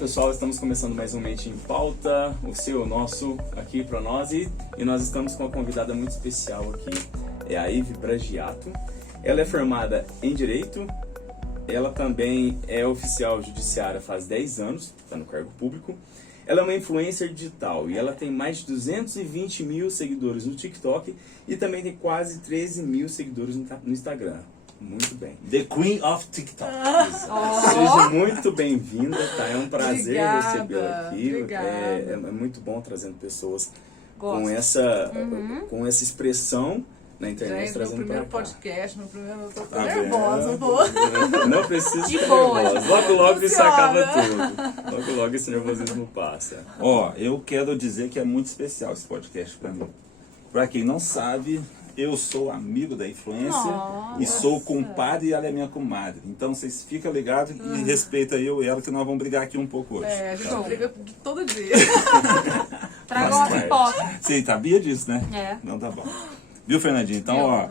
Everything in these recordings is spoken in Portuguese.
pessoal, estamos começando mais um Mente em Pauta, o seu, o nosso, aqui para nós, e nós estamos com uma convidada muito especial aqui, é a Ivy Bragiato. Ela é formada em Direito, ela também é oficial judiciária faz 10 anos, está no cargo público. Ela é uma influencer digital e ela tem mais de 220 mil seguidores no TikTok e também tem quase 13 mil seguidores no Instagram. Muito bem. The Queen of TikTok. Seja muito bem-vinda, tá? É um prazer recebê-la aqui. Obrigada. É muito bom trazendo pessoas com essa expressão na internet, Gente, trazendo meu primeiro pra cá. podcast, meu primeiro... Eu tô Tá nervosa, pô. Não precisa De ficar boa, nervosa. Logo, logo isso Funciona. acaba tudo. Logo, logo esse nervosismo passa. Ó, eu quero dizer que é muito especial esse podcast pra mim. Pra quem não sabe, eu sou amigo da influencer Nossa. e sou compadre e ela é minha comadre. Então vocês ficam ligados e respeitam eu e ela que nós vamos brigar aqui um pouco hoje. É, a gente briga todo dia. Traga Faz uma parte. pipoca. Você sabia disso, né? É. Não tá bom. Viu, Fernandinho? Então, ó,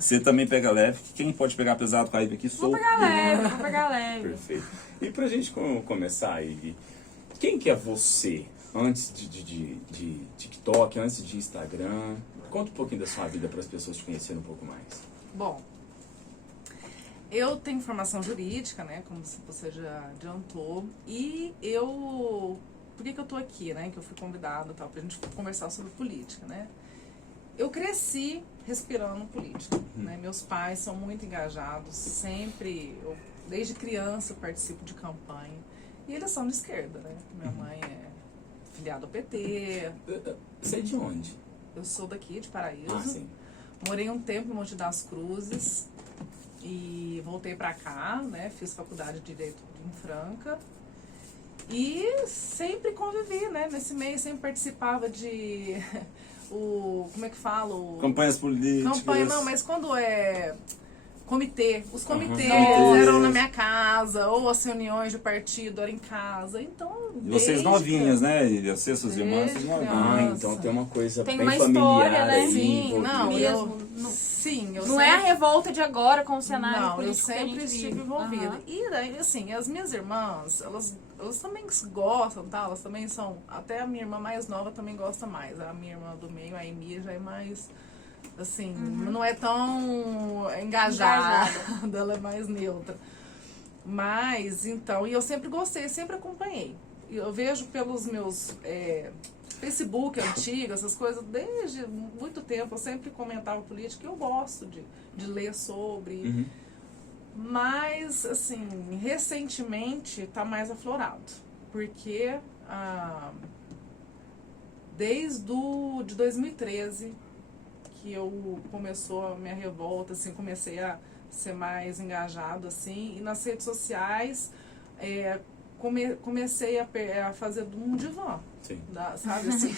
você também pega leve. Quem pode pegar pesado com a Ivy aqui sou Vou pegar leve, vou pegar leve. Perfeito. E pra gente começar, Ivy, quem que é você antes de TikTok, antes de Instagram? Conta um pouquinho da sua vida para as pessoas te conhecerem um pouco mais. Bom, eu tenho formação jurídica, né, como você já adiantou, e eu... Por que eu tô aqui, né, que eu fui convidada, tal, pra gente conversar sobre política, né? Eu cresci respirando política, né? Meus pais são muito engajados, sempre, desde criança eu participo de campanha, e eles são de esquerda, né? Minha mãe é filiada ao PT. Você é de onde? Eu sou daqui, de Paraíso. Ah, sim. Morei um tempo em Monte das Cruzes e voltei pra cá, né? Fiz faculdade de Direito em Franca e sempre convivi, né? Nesse meio sempre participava de como é que fala? campanhas políticas. Campanha, não, mas quando é comitê, os comitês Nossa. eram na minha casa, ou as reuniões de partido eram em casa, então... E vocês desde novinhas, né? E você, suas irmãs, vocês Desde novinhas. Ah, Nossa. então tem uma coisa Tem bem uma familiar história, né? aí. Sim, envolvida. não, Mesmo, eu Não é a sempre- revolta de agora com o cenário Não, eu político que a sempre gente estive vive. envolvida. Aham. E daí, assim, as minhas irmãs, elas também gostam, tá? Elas também são... Até a minha irmã mais nova também gosta mais. A minha irmã do meio, a Amy, já é mais... Assim, não é tão engajada. Ela é mais neutra. Mas, então... E eu sempre gostei, sempre acompanhei. E eu vejo pelos meus... Facebook antigo, essas coisas, desde muito tempo, eu sempre comentava política e eu gosto de ler sobre. Uhum. Mas, assim, recentemente está mais aflorado. Porque desde de 2013 que eu começou a minha revolta, assim, comecei a ser mais engajado, assim, e nas redes sociais comecei a fazer um divã. Sim. Sabe, assim?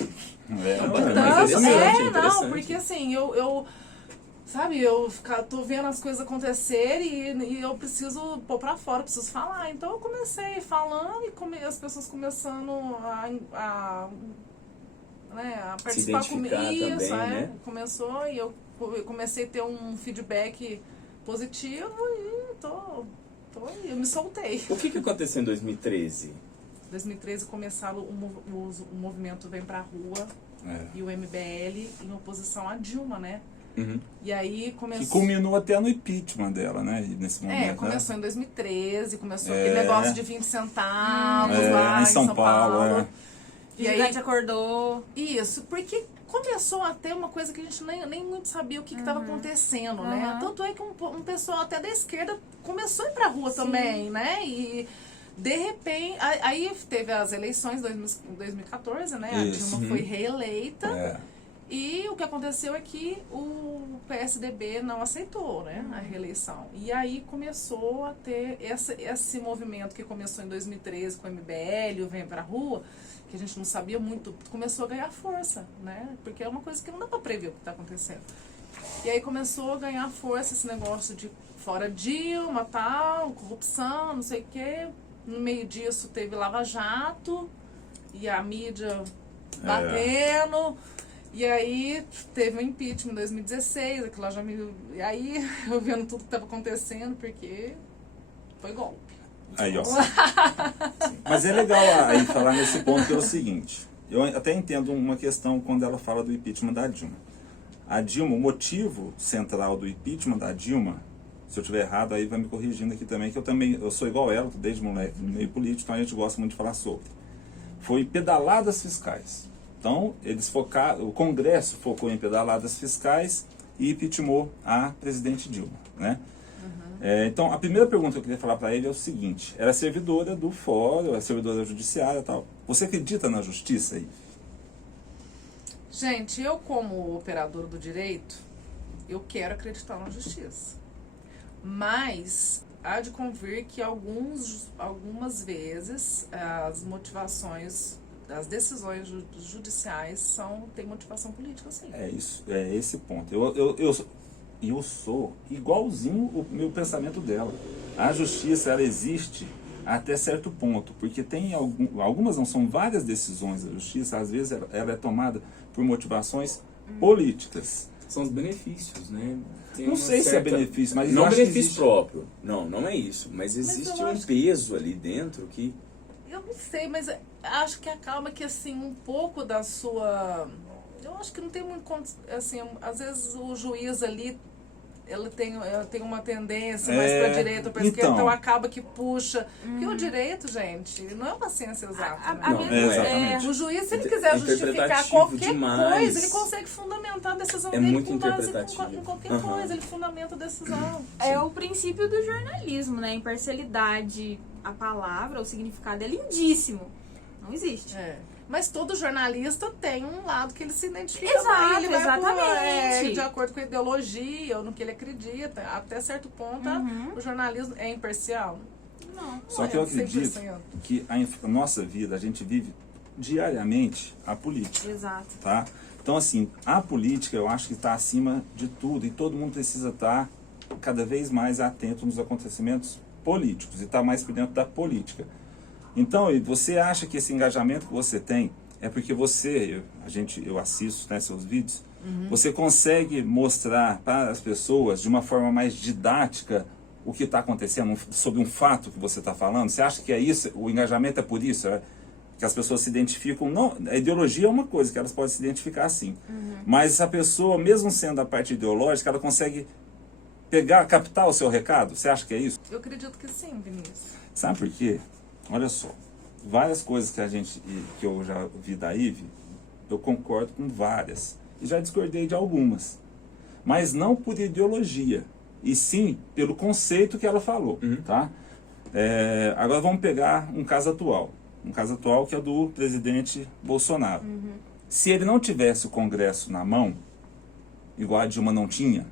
Mas interessante. Não, porque assim, sabe, tô vendo as coisas acontecerem e eu preciso pôr pra fora, preciso falar. Então eu comecei falando e as pessoas começando a participar comigo. identificar Isso, também, né? começou e eu comecei a ter um feedback positivo e eu me soltei. O que aconteceu em 2013? Em 2013 começaram o movimento Vem Pra Rua e o MBL em oposição a Dilma, né? Uhum. E aí começou... Que culminou até no impeachment dela, né? Nesse momento. começou em 2013, começou É. aquele negócio de 20 centavos lá em São Paulo. E O aí, gigante acordou. isso, porque começou a ter uma coisa que a gente nem muito sabia o que estava acontecendo, né? Tanto é que um pessoal até da esquerda começou a ir pra rua também, né? E de repente, aí teve as eleições em 2014, né? A Isso. Dilma foi reeleita. É. E o que aconteceu é que o PSDB não aceitou, né, a reeleição. E aí começou a ter esse movimento que começou em 2013 com o MBL, o Vem Pra Rua, que a gente não sabia muito, começou a ganhar força, né? Porque é uma coisa que não dá para prever o que está acontecendo. E aí começou a ganhar força esse negócio de fora Dilma, tal, corrupção, não sei o quê. No meio disso teve Lava Jato e a mídia batendo. E aí teve o impeachment em 2016, aquilo lá já me... E aí eu vendo tudo que estava acontecendo, porque foi golpe. Aí, ó. Mas é legal aí falar nesse ponto que é o seguinte. Eu até entendo uma questão quando ela fala do impeachment da Dilma. A Dilma, o motivo central do impeachment da Dilma, se eu estiver errado, aí vai me corrigindo aqui também, que eu sou igual ela, desde moleque, no meio político, então a gente gosta muito de falar sobre. Foi pedaladas fiscais. Então, o Congresso focou em pedaladas fiscais e impeachmentou a presidente Dilma, né? Então, a primeira pergunta que eu queria falar para ele é o seguinte: era servidora do fórum, é servidora judiciária e tal. Você acredita na justiça aí? Gente, eu como operador do direito, eu quero acreditar na justiça. Mas há de convir que algumas vezes as motivações, as decisões judiciais têm motivação política, sim. É isso, é esse ponto. Eu sou igualzinho o meu pensamento dela. A justiça, ela existe até certo ponto, porque tem algumas, não são várias decisões da justiça, às vezes ela é tomada por motivações políticas. São os benefícios, né? Tem Não uma sei se é benefício, mas eu não acho que benefício existe. próprio. Não é isso. Mas existe eu um acho peso ali dentro que... Eu não sei, mas acho que acalma que, assim, um pouco da sua... Eu acho que não tem muito... Assim, às vezes o juiz ali, ela tem uma tendência mais pra direita ou pra esquerda, então acaba que puxa. Porque o direito, gente, não é uma ciência exata. Né? Exatamente. O juiz, se ele quiser justificar interpretativo qualquer demais. coisa, ele consegue fundamentar a decisão É dele muito com base interpretativo. em qualquer coisa, ele fundamenta a decisão. É o princípio do jornalismo, né? Imparcialidade, a palavra, o significado é lindíssimo. Não existe. Mas todo jornalista tem um lado que ele se identifica. Exato, ele vai exatamente. de acordo com a ideologia ou no que ele acredita. Até certo ponto, o jornalismo é imparcial? Não. Só que eu acredito 100%. que a nossa vida, a gente vive diariamente a política. Exato. Tá? Então, assim, a política eu acho que está acima de tudo e todo mundo precisa estar cada vez mais atento nos acontecimentos políticos e estar mais por dentro da política. Então, você acha que esse engajamento que você tem é porque eu assisto, né, seus vídeos, você consegue mostrar para as pessoas de uma forma mais didática o que está acontecendo sobre um fato que você está falando? Você acha que é isso? O engajamento é por isso? Que as pessoas se identificam? Não, a ideologia é uma coisa que elas podem se identificar assim. Mas essa pessoa, mesmo sendo a parte ideológica, ela consegue captar o seu recado? Você acha que é isso? Eu acredito que sim, Vinícius. Sabe por quê? Olha só, várias coisas que eu já vi da Ive, eu concordo com várias. E já discordei de algumas. Mas não por ideologia, e sim pelo conceito que ela falou. Tá? Agora vamos pegar um caso atual. Um caso atual que é do presidente Bolsonaro. Se ele não tivesse o Congresso na mão, igual a Dilma não tinha,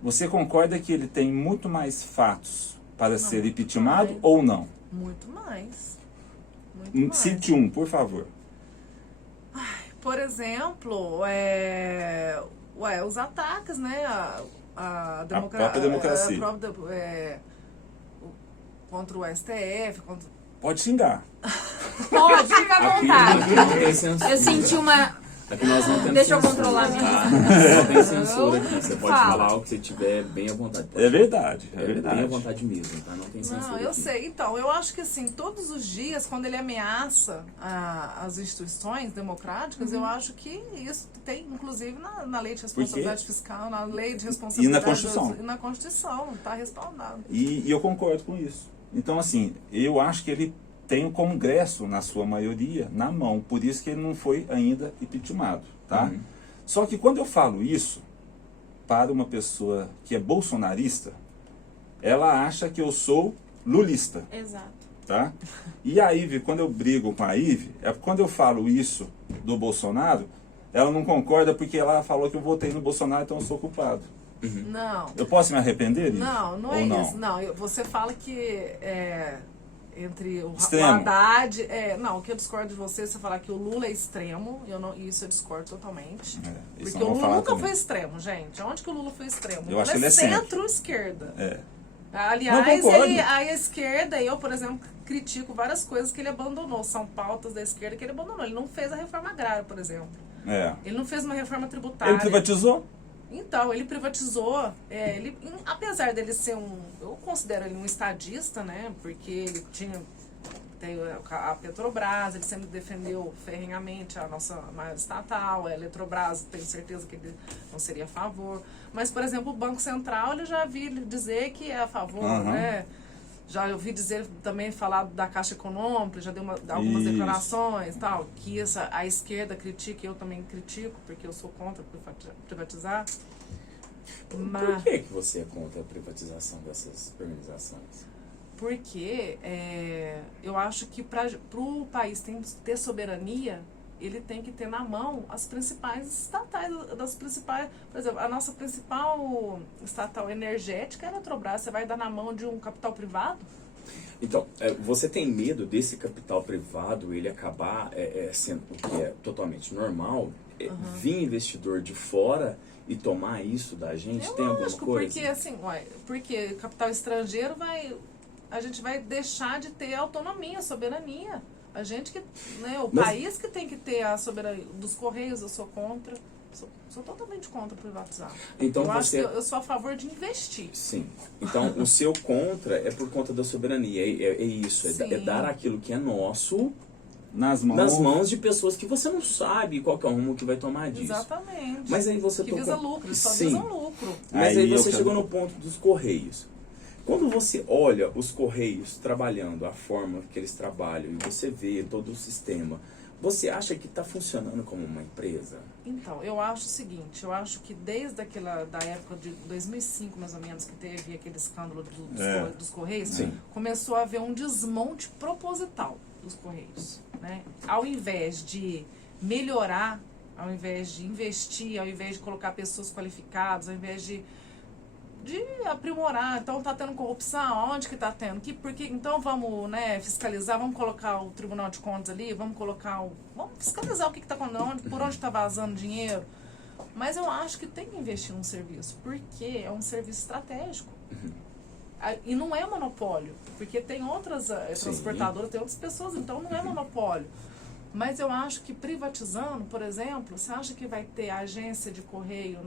você concorda que ele tem muito mais fatos para ser impeachmentado ou não? Muito mais. Muito mais. Cite um, por favor. Por exemplo, os ataques, né? A própria democracia. Contra o STF. Pode xingar. Pode, fica à Aqui vontade. não tem censura. Eu senti uma... Aqui nós não temos Deixa eu censura, controlar tá? minha- Não tem censura aqui. Você pode Fala. falar o que você tiver bem à vontade. É verdade, é Bem à verdade. vontade mesmo, tá? Não tem censura Não, eu aqui. sei. Então, eu acho que assim, todos os dias, quando ele ameaça as instituições democráticas, eu acho que isso tem, inclusive, na lei de responsabilidade fiscal, na lei de responsabilidade... Constituição. E na Constituição, está respaldado. E eu concordo com isso. Então, assim, eu acho que ele tem o Congresso, na sua maioria, na mão. Por isso que ele não foi ainda impeachmentado, tá? Só que quando eu falo isso para uma pessoa que é bolsonarista, ela acha que eu sou lulista, Exato. tá? E a Ive, quando eu brigo com a Ive, quando eu falo isso do Bolsonaro, ela não concorda porque ela falou que eu votei no Bolsonaro, então eu sou culpado. Não. Eu posso me arrepender, Ive? Não, não Ou é não? isso. Não, você fala que entre o Extremo. Haddad... não, o que eu discordo de você falar que o Lula é extremo, isso eu discordo totalmente. Isso Porque eu o vou Lula falar nunca também. foi extremo, gente. Onde que o Lula foi extremo? Eu acho que Lula ele é centro. centro-esquerda. Não, Aliás, concordo. a esquerda, eu, por exemplo, critico várias coisas que ele abandonou. São pautas da esquerda que ele abandonou. Ele não fez a reforma agrária, por exemplo. Ele não fez uma reforma tributária. Ele privatizou? Então, ele privatizou, apesar dele ser eu considero ele um estadista, né, porque ele tem a Petrobras, ele sempre defendeu ferrenhamente a nossa maior estatal, a Eletrobras, tenho certeza que ele não seria a favor. Mas, por exemplo, o Banco Central, ele já vi dizer que é a favor, né? Já ouvi dizer também falar da Caixa Econômica, já deu algumas declarações, tal, que a esquerda critica, eu também critico, porque eu sou contra privatizar. Por que você é contra a privatização dessas organizações? Porque eu acho que para o país ter soberania, ele tem que ter na mão as principais estatais, por exemplo, a nossa principal estatal energética é a Eletrobras. Você vai dar na mão de um capital privado? Então, você tem medo desse capital privado ele acabar sendo o que é totalmente normal, vir investidor de fora e tomar isso da gente? Tem alguma coisa? Porque assim, porque capital estrangeiro a gente vai deixar de ter autonomia, soberania. A gente que, né, país que tem que ter a soberania dos Correios, eu sou contra. Sou totalmente contra privatizar. Então acho que eu sou a favor de investir. Sim. Então o seu contra é por conta da soberania. É isso, é dar aquilo que é nosso nas mãos de pessoas que você não sabe qual que é o rumo que vai tomar disso. Exatamente. Mas aí você que visa lucro, eles só visam lucro. Mas aí você chegou no ponto dos Correios. Quando você olha os Correios trabalhando, a forma que eles trabalham, e você vê todo o sistema, você acha que está funcionando como uma empresa? Então, eu acho o seguinte, eu acho que desde da época de 2005, mais ou menos, que teve aquele escândalo dos Correios, começou a haver um desmonte proposital dos Correios, né? Ao invés de melhorar, ao invés de investir, ao invés de colocar pessoas qualificadas, ao invés de aprimorar. Então tá tendo corrupção, onde que tá tendo? Porque então vamos, né, fiscalizar, vamos colocar o Tribunal de Contas ali, vamos fiscalizar o que tá acontecendo, por onde tá vazando dinheiro. Mas eu acho que tem que investir num serviço, porque é um serviço estratégico. E não é monopólio, porque tem outras transportadoras, tem outras pessoas, então não é monopólio. Mas eu acho que privatizando, por exemplo, você acha que vai ter agência de correio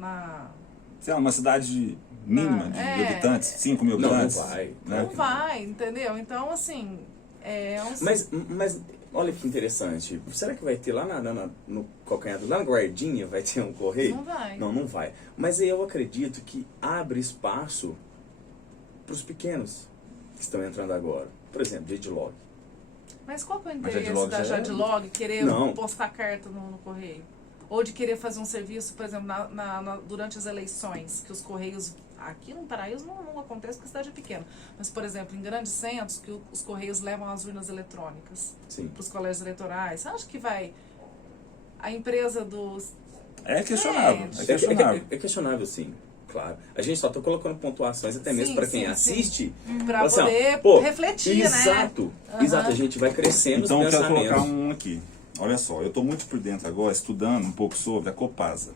sei lá, uma cidade mínima de habitantes, 5 mil habitantes? Não vai. Né? Não vai, entendeu? Então, assim... Mas olha que interessante. Será que vai ter lá no calcanhar, lá na guardinha, vai ter um correio? Não vai. Não vai. Mas eu acredito que abre espaço para os pequenos que estão entrando agora. Por exemplo, Jadlog. Mas qual que é o interesse da Jadlog querer postar carta no correio? Ou de querer fazer um serviço, por exemplo, durante as eleições, que os Correios... Aqui no Paraíso não acontece porque a cidade é pequena. Mas, por exemplo, em grandes centros, que os Correios levam as urnas eletrônicas para os colégios eleitorais. Você acha que a empresa dos... É questionável. É questionável, sim. Claro. A gente só está colocando pontuações até mesmo para quem assiste. Para poder refletir, exato, né? Exato, a gente vai crescendo então, os pensamentos. Então, eu quero colocar um aqui. Olha só, eu estou muito por dentro agora, estudando um pouco sobre a Copasa.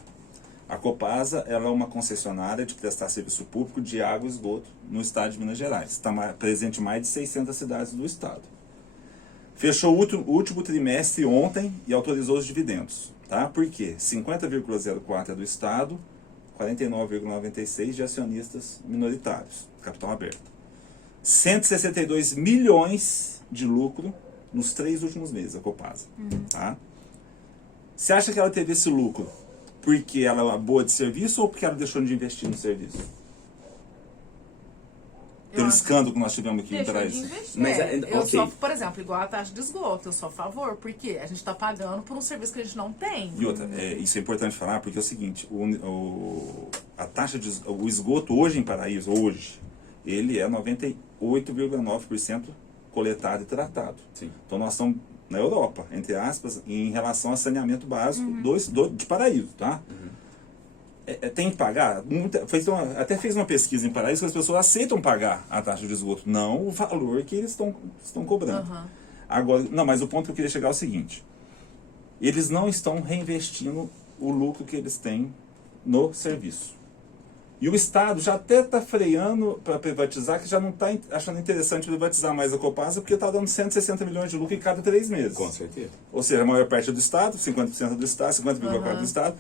A Copasa ela é uma concessionária de prestar serviço público de água e esgoto no estado de Minas Gerais. Está presente em mais de 600 cidades do estado. Fechou o último trimestre ontem e autorizou os dividendos. Tá? Por quê? 50,04 é do estado, 49,96 de acionistas minoritários, capital aberto. 162 milhões de lucro nos 3 últimos meses, a Copasa. Tá? Você acha que ela teve esse lucro porque ela é boa de serviço ou porque ela deixou de investir no serviço? Pelo escândalo que nós tivemos aqui para isso. Mas, sou, por exemplo, igual a taxa de esgoto, eu sou a favor, porque a gente está pagando por um serviço que a gente não tem. E outra, isso é importante falar, porque é o seguinte, a taxa de o esgoto hoje em Paraíso, ele é 98,9% coletado e tratado. Sim. Então nós estamos na Europa, entre aspas, em relação a saneamento básico de Paraíso, tá? Tem que pagar? Até fez uma pesquisa em Paraíso que as pessoas aceitam pagar a taxa de esgoto, não o valor que eles estão cobrando. Agora, não, mas o ponto que eu queria chegar é o seguinte, eles não estão reinvestindo o lucro que eles têm no serviço. E o Estado já até está freando para privatizar, que já não está achando interessante privatizar mais a Copasa, porque está dando 160 milhões de lucro em cada 3 meses. Com certeza. Ou seja, a maior parte é do Estado, 50% do Estado, 50,4% do Estado.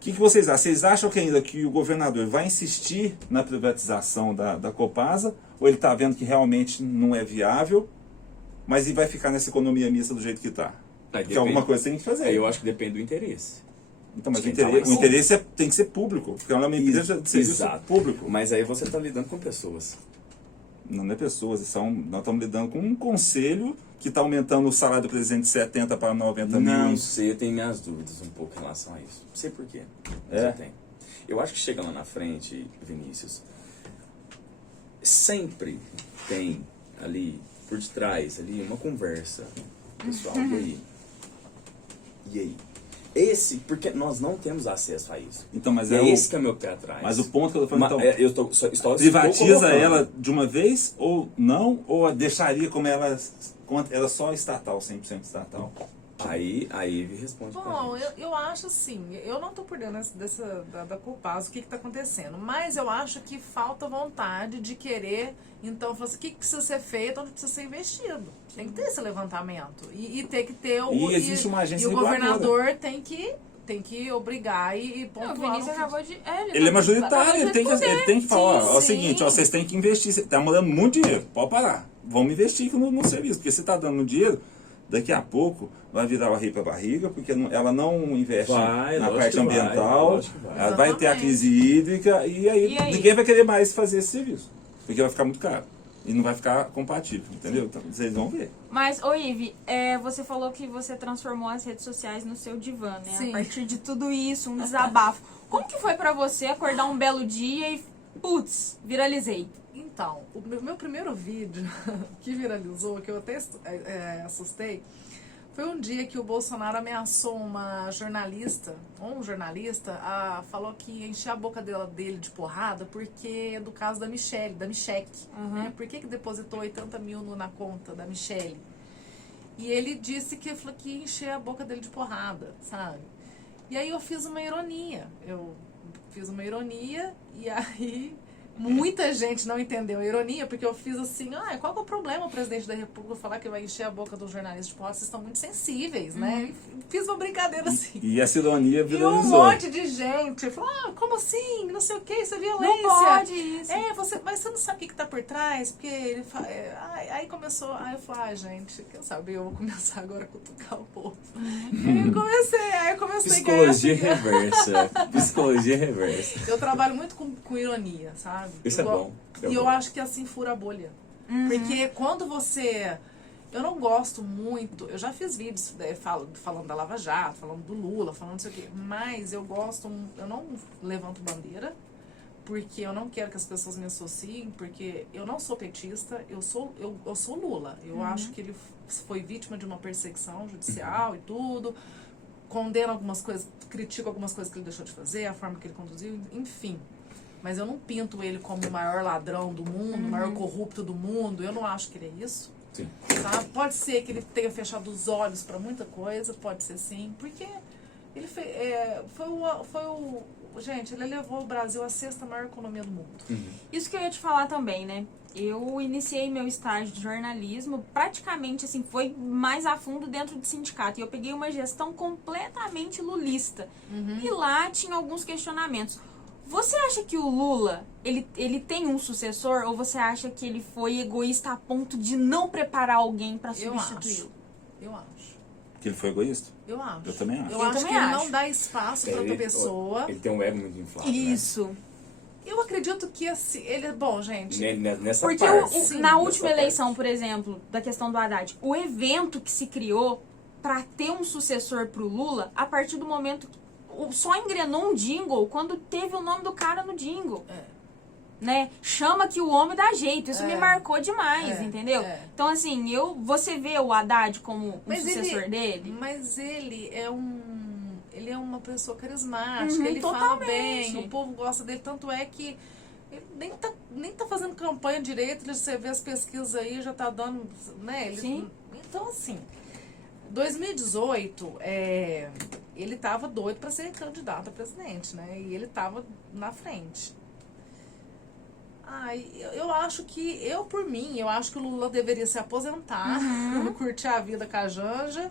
que vocês acham? Vocês acham que ainda que o governador vai insistir na privatização da Copasa? Ou ele está vendo que realmente não é viável, mas ele vai ficar nessa economia mista do jeito que está? Porque alguma coisa tem que fazer. Aí eu acho que depende do interesse. Então, mas de o quem tá lá em interesse tem que ser público, porque ela é uma empresa de serviço Exato. público. Mas aí você está lidando com pessoas. Não é pessoas, nós estamos lidando com um conselho que está aumentando o salário do presidente de 70 para 90 Não mil. sei, eu tenho minhas dúvidas um pouco em relação a isso. Não sei por quê. Mas É? eu tenho. Eu acho que chega lá na frente, Vinícius, sempre tem ali, por detrás, ali, uma conversa. Pessoal, e aí? E aí? Porque nós não temos acesso a isso. Então, mas Esse que é o meu pé atrás. Mas o ponto que eu estou falando, então, eu estou privatiza colocando. ela de uma vez ou não? Ou a deixaria como ela só estatal, 100% estatal? Aí responde pra Bom, gente. eu acho assim, eu não tô por dentro da Copasa, o que tá acontecendo, mas eu acho que falta vontade de querer, então, falar assim, o que precisa ser feito, onde precisa ser investido. Tem que ter esse levantamento. E tem que ter o... E existe uma agência E o reguladora. governador tem que obrigar e Não, pontuar. o Vinícius acabou de... Ele é majoritário, ele tem que falar, ó, é o Sim, seguinte, sim. ó, vocês têm que investir, você está mandando muito dinheiro, pode parar, vamos investir aqui no serviço, porque você está dando dinheiro, daqui a pouco vai virar o rei para barriga, porque ela não investe Vai, na lógico parte que vai, ambiental, lógico que vai. ela vai ter a Exatamente. crise hídrica, e aí E aí? ninguém vai querer mais fazer esse serviço, porque vai ficar muito caro, e não vai ficar compatível, entendeu? Então, vocês vão ver. Mas, ô Ive, você falou que você transformou as redes sociais no seu divã, né? Sim. A partir de tudo isso, um desabafo. Como que foi pra você acordar um belo dia e, putz, viralizei? Então, o meu primeiro vídeo que viralizou, que eu até assustei, foi um dia que o Bolsonaro ameaçou uma jornalista, ou um jornalista, falou que ia encher a boca dele de porrada porque é do caso da Michelle, da Michelle. Né? Por que depositou 80 mil na conta da Michelle? E ele disse que falou que ia encher a boca dele de porrada, sabe? E aí eu fiz uma ironia. E aí muita gente não entendeu a ironia, porque eu fiz assim, qual que é o problema o presidente da República falar que vai encher a boca dos jornalistas de porrada? Vocês estão muito sensíveis, né? E fiz uma brincadeira assim. E essa ironia E um viralizou. monte de gente falou, como assim? Não sei o que, isso é violência. Não pode isso. Mas você não sabe o que tá por trás? Porque ele aí começou, aí eu falei, gente, quer saber, eu vou começar agora a cutucar o povo. Aí eu comecei a ganhar Psicologia reversa. Psicologia reversa. Eu trabalho muito com ironia, sabe? Isso é bom. E eu acho que assim fura a bolha. Porque quando você... Eu não gosto muito... Eu já fiz vídeos falando da Lava Jato, falando do Lula, falando não sei o quê. Mas eu gosto... Eu não levanto bandeira, porque eu não quero que as pessoas me associem, porque eu não sou petista, eu sou Lula. Eu acho que ele foi vítima de uma perseguição judicial e tudo. Condeno algumas coisas, critico algumas coisas que ele deixou de fazer, a forma que ele conduziu, enfim. Mas eu não pinto ele como o maior ladrão do mundo, o maior corrupto do mundo. Eu não acho que ele é isso. Sim. Tá? Pode ser que ele tenha fechado os olhos para muita coisa, pode ser sim, porque ele gente, ele levou o Brasil à 6ª maior economia do mundo. Isso que eu ia te falar também, né? Eu iniciei meu estágio de jornalismo, praticamente assim, foi mais a fundo dentro de sindicato. E eu peguei uma gestão completamente lulista. E lá tinha alguns questionamentos. Você acha que o Lula, ele tem um sucessor? Ou você acha que ele foi egoísta a ponto de não preparar alguém para substituí-lo? Eu acho. Que ele foi egoísta? Eu acho. Eu também acho. Eu Eu acho também que ele acho. não dá espaço para outra pessoa. Ele tem um ego muito inflado, né? Isso. Eu acredito que assim, ele... Bom, gente... Nessa Porque parte. Sim, na nessa última parte. eleição, por exemplo, da questão do Haddad, o evento que se criou para ter um sucessor pro Lula, a partir do momento que só engrenou um jingle quando teve o nome do cara no jingle. Né? Chama que o homem dá jeito. Isso me marcou demais, entendeu? Então, assim, você vê o Haddad como um sucessor dele? Mas ele é uma pessoa carismática, ele fala totalmente. bem, o povo gosta dele, tanto é que ele nem tá fazendo campanha direito, você vê as pesquisas aí, já tá dando, né? Sim. Então, assim, 2018, ele tava doido para ser candidato a presidente, né? E ele tava na frente. Eu acho que, por mim, eu acho que o Lula deveria se aposentar, curtir a vida com a Janja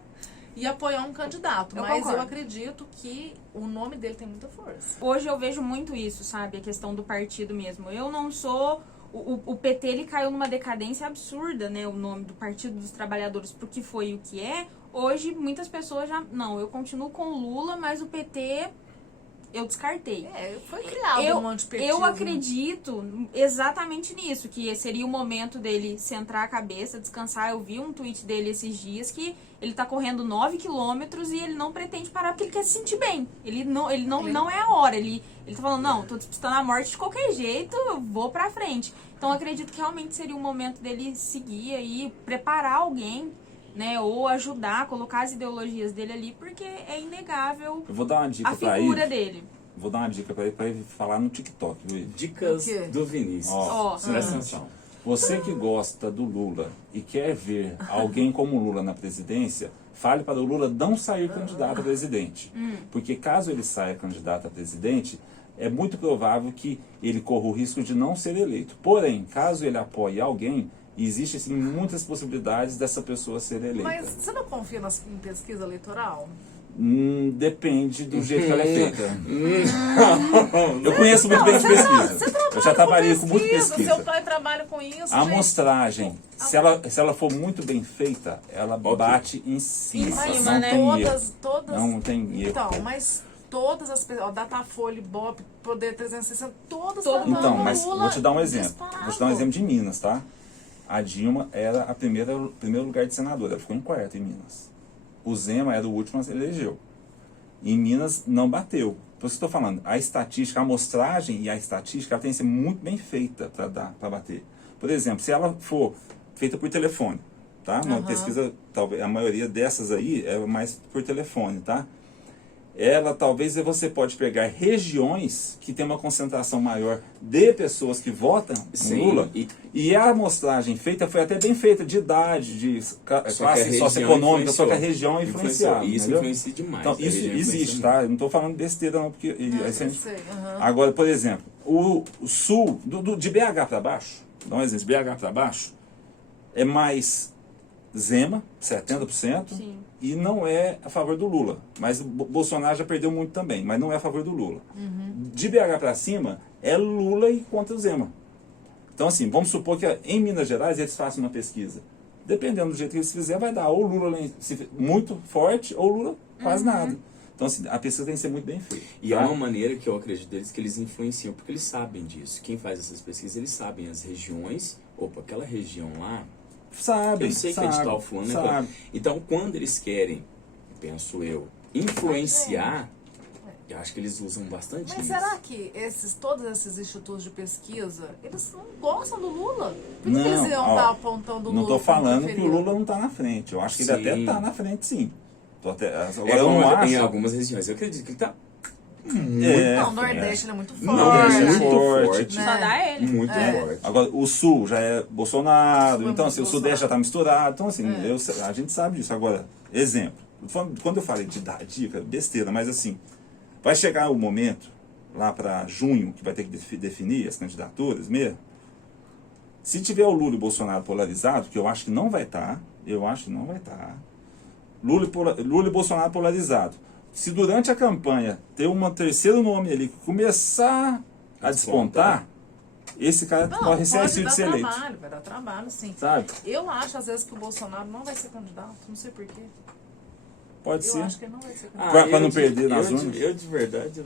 e apoiar um candidato. Eu Mas concordo. eu acredito que o nome dele tem muita força. Hoje eu vejo muito isso, sabe? A questão do partido mesmo. Eu não sou... O PT, ele caiu numa decadência absurda, né? O nome do Partido dos Trabalhadores, porque foi o que é. Hoje, muitas pessoas já... Não, eu continuo com o Lula, mas o PT... eu descartei. Foi criado um monte de petismo. Eu acredito exatamente nisso, que seria o momento dele centrar a cabeça, descansar. Eu vi um tweet dele esses dias que ele tá correndo 9 quilômetros e ele não pretende parar porque ele quer se sentir bem. Ele não é a hora. Ele tá falando, não, tô disputando a morte de qualquer jeito, eu vou pra frente. Então eu acredito que realmente seria o momento dele seguir aí, preparar alguém, né, ou ajudar, colocar as ideologias dele ali, porque é inegável Eu vou dar uma dica a pra figura ele. dele. Vou dar uma dica pra ele falar no TikTok, viu? Dicas O quê? do Vinícius. Ó, Presta atenção. Você que gosta do Lula e quer ver alguém como o Lula na presidência, fale para o Lula não sair candidato a presidente. Porque caso ele saia candidato a presidente, é muito provável que ele corra o risco de não ser eleito. Porém, caso ele apoie alguém, existe assim, muitas possibilidades dessa pessoa ser eleita. Mas você não confia em pesquisa eleitoral? Depende do jeito que ela é feita. Eu conheço muito bem de pesquisa. Eu já trabalhei com muita pesquisa. Seu pai trabalha com isso, A gente. amostragem, se ela for muito bem feita, ela bate em cima. Em cima, não né? tem erro. Todas. Não tem erro. Então, mas todas as pessoas, Datafolha, Ibope, Poder 360, todas Todo falando Então, mas Lula vou te dar um exemplo. disparado. Vou te dar um exemplo de Minas, tá? A Dilma era o primeiro lugar de senadora, ela ficou em quarto em Minas. O Zema era o último a se elegeu. Em Minas não bateu. Por isso que eu estou falando, a estatística, a amostragem e a estatística ela tem que ser muito bem feita para bater. Por exemplo, se ela for feita por telefone, tá? Uma pesquisa, talvez a maioria dessas aí é mais por telefone, tá? Ela talvez você pode pegar regiões que tem uma concentração maior de pessoas que votam no Lula e a amostragem feita foi até bem feita, de idade, de classe socioeconômica, só que a região influenciava. Isso entendeu? influencia demais. Então, isso existe, tá? Eu não estou falando besteira não, porque... Eu sei, Agora, por exemplo, o sul, de BH para baixo, dá um exemplo, de BH para baixo, é mais Zema, 70%, Sim. e não é a favor do Lula. Mas o Bolsonaro já perdeu muito também, mas não é a favor do Lula. De BH para cima, é Lula e contra o Zema. Então, assim, vamos supor que em Minas Gerais eles façam uma pesquisa. Dependendo do jeito que eles fizerem, vai dar ou Lula muito forte ou Lula quase nada. Então, assim, a pesquisa tem que ser muito bem feita. E é uma maneira que eu acredito deles que eles influenciam, porque eles sabem disso. Quem faz essas pesquisas, eles sabem as regiões. Opa, aquela região lá, Sabe, eu sei que é de tal fulano. sabe. Então, quando eles querem, penso eu, influenciar, eu acho que eles usam bastante Mas isso. será que todos esses institutos de pesquisa, eles não gostam do Lula? Por que Não, eles iam ó, estar apontando o Lula? Não estou como falando que o preferido? Lula não está na frente. Eu acho que ele Sim. até está na frente, sim. Agora, É eu como não em acho... algumas regiões. Eu acredito que ele tá Não, o Nordeste ele é muito forte. Nordeste é muito forte. forte. Né? Só dá ele. muito forte. Agora, o Sul já é Bolsonaro, O Sul é então muito assim, o Sudeste já está misturado. Então, assim, a gente sabe disso. Agora, exemplo. Quando eu falei de dar dica, besteira, mas assim, vai chegar o momento, lá para junho, que vai ter que definir as candidaturas mesmo. Se tiver o Lula e o Bolsonaro polarizado, que eu acho que não vai estar, Lula e Bolsonaro polarizado. Se durante a campanha ter um terceiro nome ali que começar a despontar, esse cara Não, corre sério pode de dar ser eleito. trabalho, vai dar trabalho, sim. Sabe? Eu acho, às vezes, que o Bolsonaro não vai ser candidato, não sei porquê. Pode Eu ser. acho que ele não vai ser candidato. Pra não perder nas urnas? Eu de verdade, eu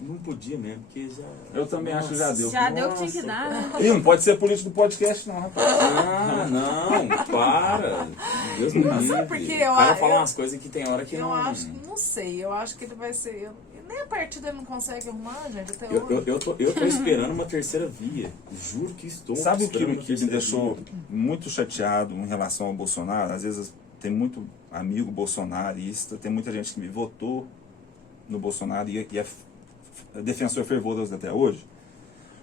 não podia mesmo, porque já... Eu também acho que já deu. Já deu o que tinha que dar, né? Ih, não pode ser político do podcast, não, rapaz. Ah, não, para. Deus me livre. sabe por quê? O cara fala umas coisas que tem hora que Eu não... acho, não sei, eu acho que ele vai ser... Nem a partida ele não consegue arrumar, gente, até Eu hoje. tô esperando uma terceira via. Juro que estou Sabe o esperando uma que me terceira deixou via. muito chateado em relação ao Bolsonaro? Às vezes tem muito amigo bolsonarista, tem muita gente que me votou no Bolsonaro e é defensor fervoroso até hoje.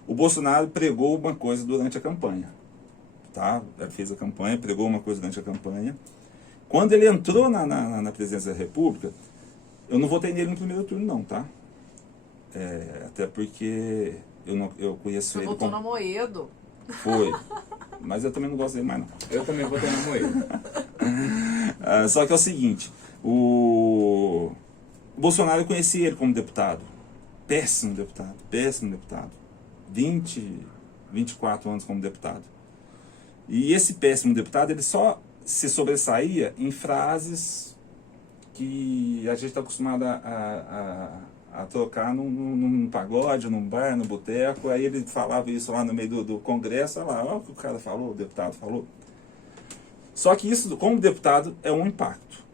O Bolsonaro pregou uma coisa durante a campanha. Tá? Ele fez a campanha, pregou uma coisa durante a campanha. Quando ele entrou na presidência da República, eu não votei nele no primeiro turno, não, tá? Até porque eu conheço Você ele votou como... no Amoedo. Foi. Mas eu também não gosto dele mais, não. Eu também votei na Moeda. Só que é o seguinte, O Bolsonaro, eu conheci ele como deputado. Péssimo deputado, péssimo deputado. 24 anos como deputado. E esse péssimo deputado, ele só se sobressaía em frases que a gente está acostumado a tocar num pagode, num bar, no boteco. Aí ele falava isso lá no meio do congresso, olha lá, olha o que o cara falou, o deputado falou. Só que isso, como deputado, é um impacto.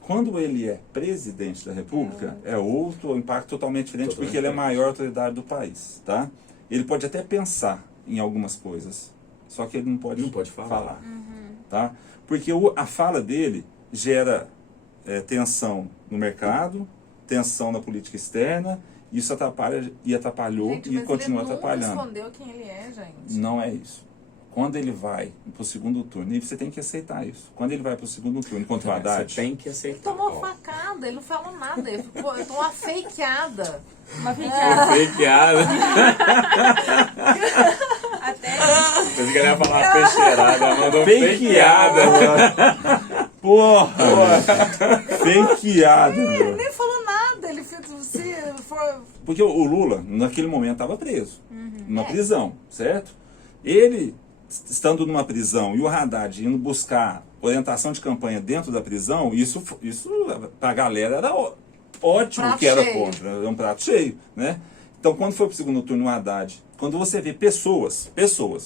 Quando ele é presidente da República, é outro, um impacto totalmente diferente, porque ele é a maior autoridade do país, tá? Ele pode até pensar em algumas coisas, só que ele não pode falar. Tá? Porque a fala dele gera tensão no mercado, tensão na política externa, isso atrapalha e atrapalhou, Gente, e mas continua ele não atrapalhando. respondeu quem ele é, gente. Não é isso. Quando ele vai para o segundo turno, e você tem que aceitar isso. Quando ele vai para o segundo turno contra o Haddad, Você tem que Ele aceitar. tomou facada, ele não falou nada, ele tomou uma fakeada. Uma fechada. Fakeada. Até Vocês queriam falar peixeirada, mandou fakeada. porra, fakeada, Ele meu. nem falou nada, ele fez se for. Porque o Lula, naquele momento, estava preso. Numa prisão, certo? Ele, estando numa prisão, e o Haddad indo buscar orientação de campanha dentro da prisão, isso para a galera era ótimo, Prato que era cheio. contra. Era um prato cheio, né? Então, quando foi pro segundo turno o Haddad, quando você vê pessoas,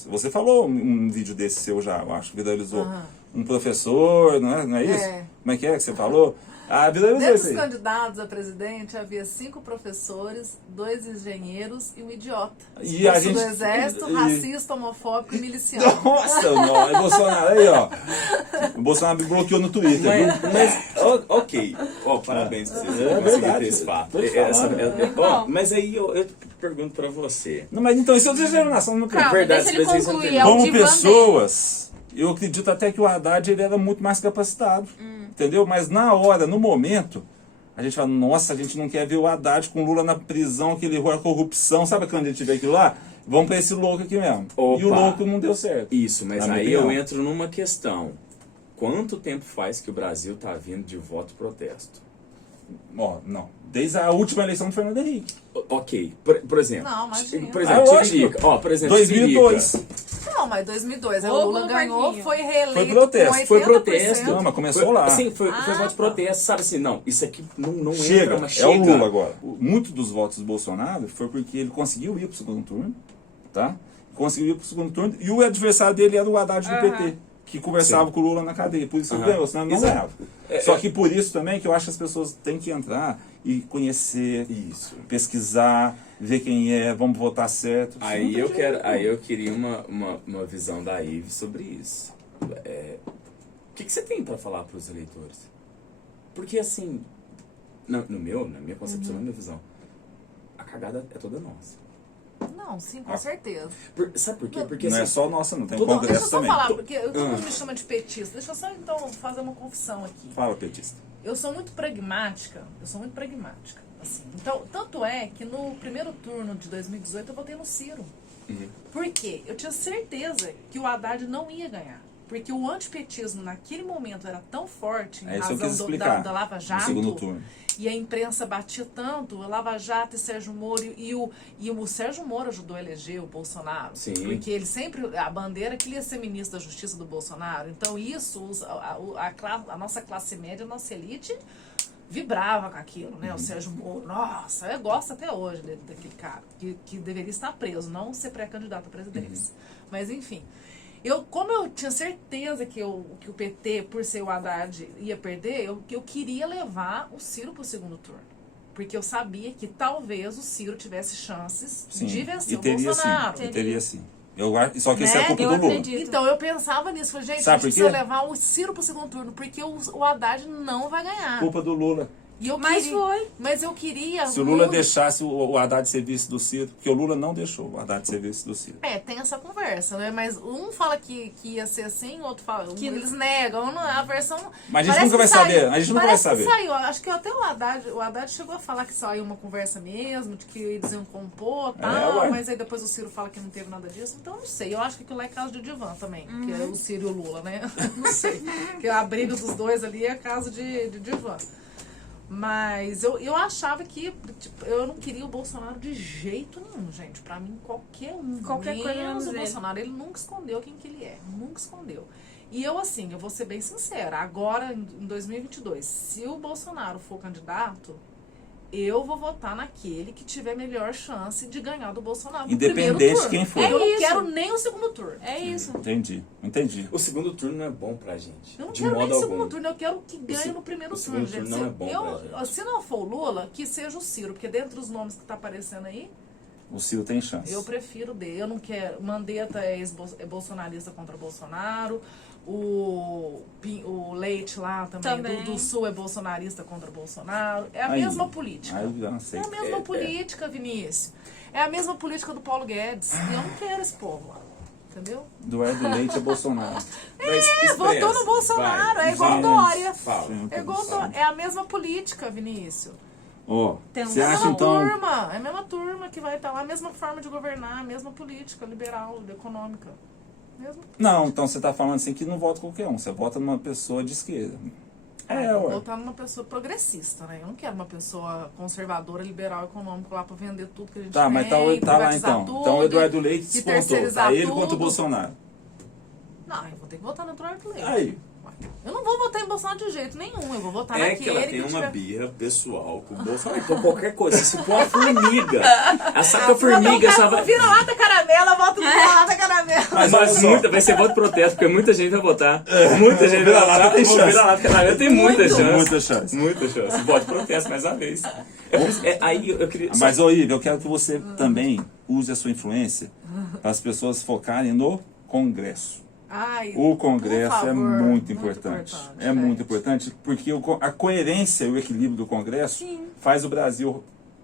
você falou um vídeo desse seu já, eu acho que viralizou. Um professor, não é isso? É. Como é que você falou? Ah, viralizou Dentre isso os aí. candidatos a presidente, havia 5 professores, 2 engenheiros e um idiota. E a Expulso gente- do exército, e- racista, homofóbico e miliciano. Nossa, não, Bolsonaro, aí ó. O Bolsonaro me bloqueou no Twitter, viu? Ok. Parabéns pra vocês É conseguirem verdade. ter esse fato. Tô te falando. Mas aí eu pergunto pra você. Não, mas então, isso é degeneração no calma, verdade, deixa ele mas isso é concluir. um É o Como divã dele. pessoas, eu acredito até que o Haddad ele era muito mais capacitado. Entendeu? Mas na hora, no momento, a gente fala, nossa, a gente não quer ver o Haddad com o Lula na prisão, aquele horror, a corrupção. Sabe quando a gente vê aquilo lá? Vamos pra esse louco aqui mesmo. Opa. E o louco não deu certo. Isso, mas Na minha aí eu opinião. entro numa questão. Quanto tempo faz que o Brasil tá vindo de voto protesto? Ó, não. Desde a última eleição do Fernando Henrique. Ok. Por exemplo. Não, imagina. Por exemplo, lógico. Tiririca. Ó, por exemplo, 2002. Não, mas 2002, aí Ô, o Lula Lula ganhou, Marquinho. foi reeleito Foi protesto, com 80%. Foi protesto. Não, mas começou lá. Sim, foi Ah, voto de protesto, sabe assim, não, isso aqui não Chega, entra, mas é o chega. Lula agora. Muito dos votos do Bolsonaro foi porque ele conseguiu ir pro segundo turno, tá? Conseguiu ir pro segundo turno, e o adversário dele era o Haddad do PT, que conversava Sim. com o Lula na cadeia, por isso que ele Aham. ganhou, senão ele não Exato. ganhava. Só que por isso também que eu acho que as pessoas têm que entrar e conhecer, Isso. pesquisar, ver quem é, vamos votar certo. Aí eu queria uma visão da Ive sobre isso. O que você tem para falar para os eleitores? Porque assim, na minha concepção, na minha visão, a cagada é toda nossa. Não, sim, com certeza. Sabe por quê? Porque Não é assim, só nossa, não. Tem Toda- Deixa eu congresso só também. falar, porque todo mundo me chama de petista. Deixa eu só então fazer uma confissão aqui. Fala, petista. Eu sou muito pragmática, assim. Então, tanto é que no primeiro turno de 2018 eu votei no Ciro. Por quê? Eu tinha certeza que o Haddad não ia ganhar. Porque o antipetismo naquele momento era tão forte, em É isso que eu quis razão explicar. da Lava No Jato, segundo turno. e a imprensa batia tanto, a Lava Jato e Sérgio Moro, e o Sérgio Moro ajudou a eleger o Bolsonaro. Sim. Porque ele sempre, a bandeira que ele ia ser ministro da Justiça do Bolsonaro. Então isso, a nossa classe média, a nossa elite vibrava com aquilo, né? O Sérgio Moro, nossa, eu gosto até hoje daquele cara, que deveria estar preso, não ser pré-candidato à presidência. Mas enfim, como eu tinha certeza que o PT, por ser o Haddad, ia perder, eu queria levar o Ciro para o segundo turno. Porque eu sabia que talvez o Ciro tivesse chances Sim. de vencer E teria o Bolsonaro. sim. E teria sim. Só que isso Né? é culpa Eu do Lula. acredito. Então eu pensava nisso, falei, gente, Sabe a gente por precisa quê? levar o Ciro pro segundo turno, porque o Haddad não vai ganhar. Culpa do Lula. E eu Mas queria, foi. Mas eu queria... Se o Lula deixasse o Haddad ser vice do Ciro, porque o Lula não deixou o Haddad ser vice do Ciro. Tem essa conversa, né? Mas um fala que ia ser assim, o outro fala... Que eles negam, a versão... Mas a gente parece nunca vai que saiu- saber, a gente nunca vai parece que saber. saiu, acho que até o Haddad chegou a falar que saiu uma conversa mesmo, de que eles iam compor e tal, ué. mas aí depois o Ciro fala que não teve nada disso, então não sei, eu acho que aquilo lá é caso de divã também, que é o Ciro e o Lula, né? Não sei, que a briga dos dois ali é caso de divã. Mas eu achava que, tipo, eu não queria o Bolsonaro de jeito nenhum, gente. Pra mim, qualquer Qualquer coisa menos menos o ele. Bolsonaro. Ele nunca escondeu quem que ele é. Nunca escondeu. E eu, assim, eu vou ser bem sincera. Agora, em 2022, se o Bolsonaro for candidato, eu vou votar naquele que tiver melhor chance de ganhar do Bolsonaro no Independente primeiro de turno. quem for. Eu não É isso. quero nem o segundo turno. É isso. Entendi. O segundo turno não é bom pra gente. Eu não de quero nem modo o segundo algum. turno, eu quero que ganhe se- no primeiro o turno, segundo gente. turno não é bom pra gente. Se não for o Lula, que seja o Ciro, porque dentre os nomes que tá aparecendo aí, O Ciro tem chance. eu prefiro dele. Eu não quero. Mandetta é bolsonarista contra Bolsonaro. O Leite lá também. Do Sul é bolsonarista contra Bolsonaro. É a Aí, mesma política. Aí eu não É sei. a mesma política, Vinícius. É a mesma política do Paulo Guedes. E eu não quero esse povo lá. Entendeu? Eduardo Leite é Bolsonaro. Mas expressa, Votou no Bolsonaro. vai, É igual gente. Dória. Fala. É igual Dória. É a mesma política, Vinícius. Ó, Tem você um É a acha mesma então... turma. É a mesma turma que vai estar lá. A mesma forma de governar. A mesma política liberal, econômica. Mesmo. Não, então você tá falando assim que não vota qualquer um. Você vota numa pessoa de esquerda. Eu vou ué. votar numa pessoa progressista, né? Eu não quero uma pessoa conservadora, liberal, econômico lá pra vender tudo que a gente Tá, tem, mas tá lá privatizar então. tudo, Então o Eduardo Leite e despontou. terceirizar Tá ele tudo. contra o Bolsonaro. Não, eu vou ter que votar no Eduardo Leite. Aí. Eu não vou votar em Bolsonaro de jeito nenhum. Eu vou votar É naquele que ela tem uma tiver... birra pessoal com o Bolsonaro. Então qualquer coisa, se for uma formiga, a saca formiga, essa vai... Vira-lata caramela, voto vira-lata caramela. Mas olha só. vai ser voto protesto, porque muita gente vai votar. Muita gente vai vira-lata votar. tem O chance. vira-lata caramelo tem muita chance. Muita chance. Muita chance. Voto protesto mais uma vez. Aí eu queria... Mas, ô Ivo, eu quero que você também use a sua influência para as pessoas focarem no Congresso. Ai, O Congresso por favor, é muito importante. É gente. muito importante porque a coerência e o equilíbrio do Congresso Sim. faz o Brasil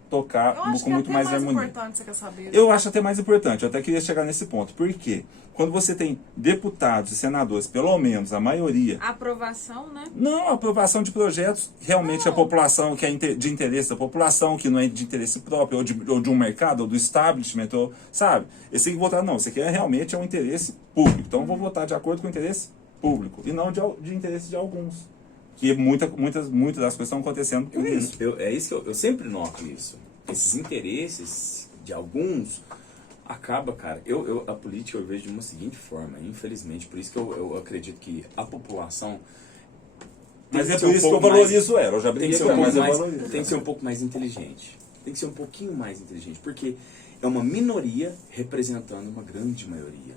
tocar Eu acho com que é muito até mais mais harmonia. importante, você quer saber? Eu acho até mais importante, eu até queria chegar nesse ponto. Por quê? Quando você tem deputados e senadores, pelo menos a maioria, Aprovação, né? não, aprovação de projetos realmente a população, que é de interesse da população, que não é de interesse próprio, ou de um mercado, ou do establishment, ou, sabe? Esse tem que votar, não, isso aqui realmente é um interesse público. Então eu vou votar de acordo com o interesse público, e não de interesse de alguns. Que muitas das coisas estão acontecendo por isso. É isso que eu sempre noto isso. Esses interesses de alguns acaba, cara. A política eu vejo de uma seguinte forma, infelizmente, por isso que eu acredito que a população tem Mas é ser por um isso que eu pouco valorizo mais- ela, eu já tem que briguei ser com um ela, mas pouco eu mais, valorizo. tem que ser um pouco mais inteligente. Tem que ser um pouquinho mais inteligente, porque é uma minoria representando uma grande maioria.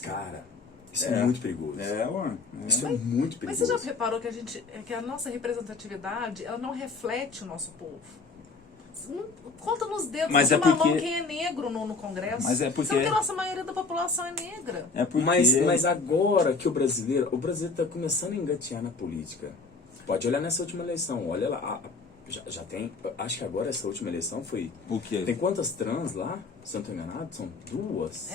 Cara, isso é muito perigoso. Ué. Isso é muito Mas perigoso. você já reparou que a nossa representatividade, ela não reflete o nosso povo? Conta nos dedos Mas de é uma porque- mão quem é negro no Congresso. Mas é porque- Sabe que a nossa maioria da população é negra. É porque... Mas agora que o brasileiro está começando a engatear na política. Pode olhar nessa última eleição, olha lá, já tem, acho que agora essa última eleição foi... O quê? Tem quantas trans lá? Se eu não estou enganado, são 2.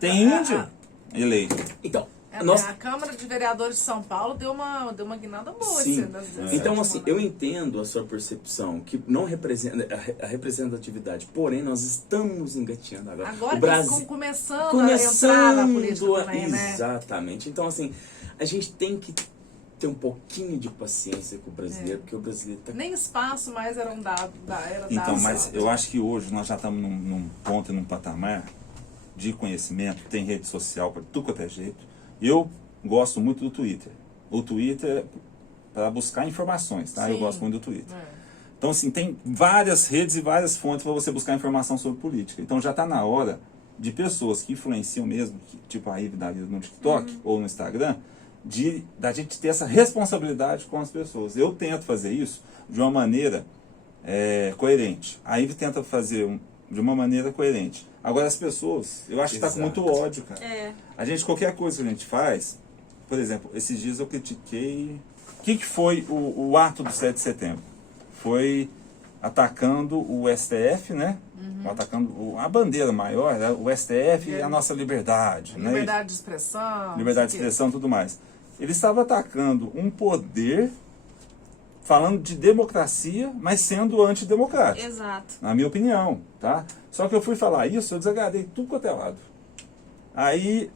Tem índio eleito. Então, A Câmara de Vereadores de São Paulo deu uma guinada boa. sim. nas 17 Então, assim, eu semanas. entendo a sua percepção, que não representa a representatividade, porém, nós estamos engateando agora. Agora o que Brasil eles estão começando a entrar na política a- também, né? Exatamente. Então, assim, a gente tem que ter um pouquinho de paciência com o brasileiro, porque o brasileiro está... Nem espaço mais era dado. Então, mas eu acho que hoje nós já estamos num ponto e num patamar de conhecimento, tem rede social para tudo quanto é jeito. Eu gosto muito do Twitter. O Twitter para buscar informações, tá? Eu Sim. gosto muito do Twitter. É. Então, assim, tem várias redes e várias fontes para você buscar informação sobre política. Então, já está na hora de pessoas que influenciam mesmo, tipo a Ivy da vida no TikTok ou no Instagram, da gente ter essa responsabilidade com as pessoas. Eu tento fazer isso de uma maneira coerente. A Ivy tenta fazer de uma maneira coerente. Agora, as pessoas, eu acho que está com muito ódio, cara. É. A gente, qualquer coisa que a gente faz, por exemplo, esses dias eu critiquei O que foi o ato do 7 de setembro? Foi atacando o STF, né? Atacando a bandeira maior, né? O STF e a nossa liberdade. Liberdade de expressão. Liberdade de expressão e tudo mais. Ele estava atacando um poder, falando de democracia, mas sendo antidemocrático. Exato. Na minha opinião, tá? Só que eu fui falar isso, eu desagradei tudo quanto é lado. Aí,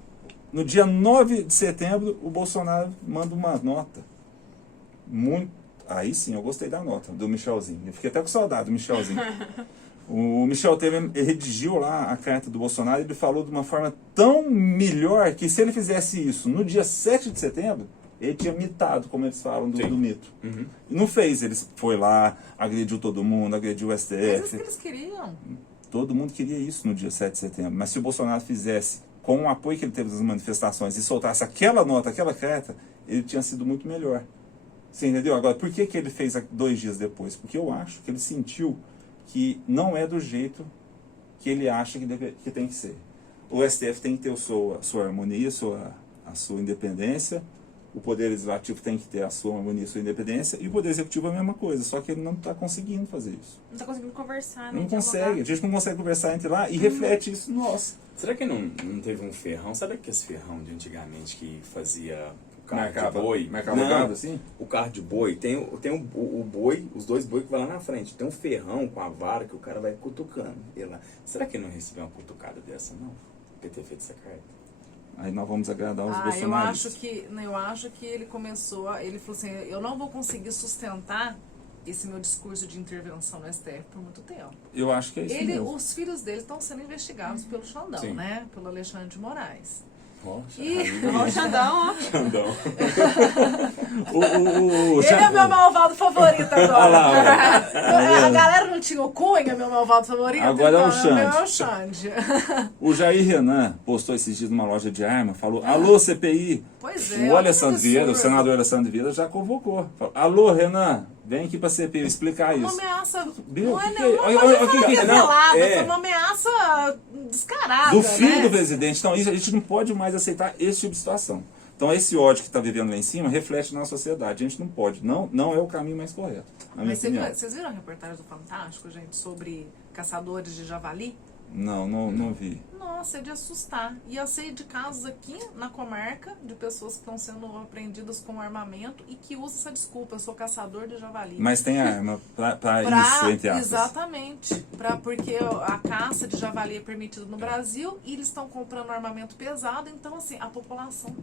no dia 9 de setembro, o Bolsonaro manda uma nota. Aí sim, eu gostei da nota, do Michelzinho. Eu fiquei até com saudade do Michelzinho. O Michel Temer redigiu lá a carta do Bolsonaro e ele falou de uma forma tão melhor que se ele fizesse isso no dia 7 de setembro, ele tinha mitado, como eles falam, do mito. Uhum. E não fez, ele foi lá, agrediu todo mundo, agrediu o STF. Mas isso que eles queriam. Todo mundo queria isso no dia 7 de setembro. Mas se o Bolsonaro fizesse, com o apoio que ele teve nas manifestações, e soltasse aquela nota, aquela carta, ele tinha sido muito melhor. Você entendeu? Agora, por que ele fez 2 dias depois? Porque eu acho que ele sentiu que não é do jeito que ele acha que tem que ser. O STF tem que ter a sua harmonia, a sua independência, o Poder Legislativo tem que ter a sua harmonia, a sua independência, e o Poder Executivo é a mesma coisa, só que ele não está conseguindo fazer isso. Não tá conseguindo conversar, né? Não consegue, a gente não consegue conversar entre lá e reflete isso no nosso. Será que não teve um ferrão? Sabe aqueles ferrão de antigamente que fazia o carro de boi? Marcava Não, gado assim? o carro de boi, tem o boi, os 2 boi que vai lá na frente. Tem um ferrão com a vara que o cara vai cutucando. Ele lá. Será que ele não recebeu uma cutucada dessa, não? Por ter feito essa carta? Aí nós vamos agradar os Eu bolsonaristas. acho que ele começou, ele falou assim, eu não vou conseguir sustentar esse meu discurso de intervenção no STF por muito tempo. Eu acho que é isso mesmo. Os filhos dele estão sendo investigados pelo Xandão, Sim. né? Pelo Alexandre de Moraes. Nossa, Ó, o Xandão, ó. Xandão. Ele é meu malvado favorito agora. Olha lá, A galera não tinha o Cunha, meu malvado favorito? Agora é o então, Xande. meu é o Xande. O Jair Renan postou esses dias numa loja de arma, falou, alô CPI. Pois é, O olha Alessandro que Vieira, o absurdo. senador Alessandro Vieira já convocou. Falou, alô Renan, vem aqui pra CPI explicar Uma isso. ameaça, Viu? não é Que que nenhuma é? coisa Olha, que é? velada, Não, é. foi uma ameaça descarada, Do filho né? do presidente. Então isso, a gente não pode mais aceitar esse tipo de situação. Então esse ódio que está vivendo lá em cima reflete na sociedade. A gente não pode. Não é o caminho mais correto, na minha Mas opinião. vocês viram a reportagem do Fantástico, gente, sobre caçadores de javali? Não vi. Nossa, é de assustar. E eu sei de casos aqui na comarca de pessoas que estão sendo apreendidas com armamento e que usam essa desculpa, eu sou caçador de javali. Mas tem arma pra isso, entre aspas. Exatamente. Porque a caça de javali é permitida no Brasil e eles estão comprando armamento pesado, então assim, a população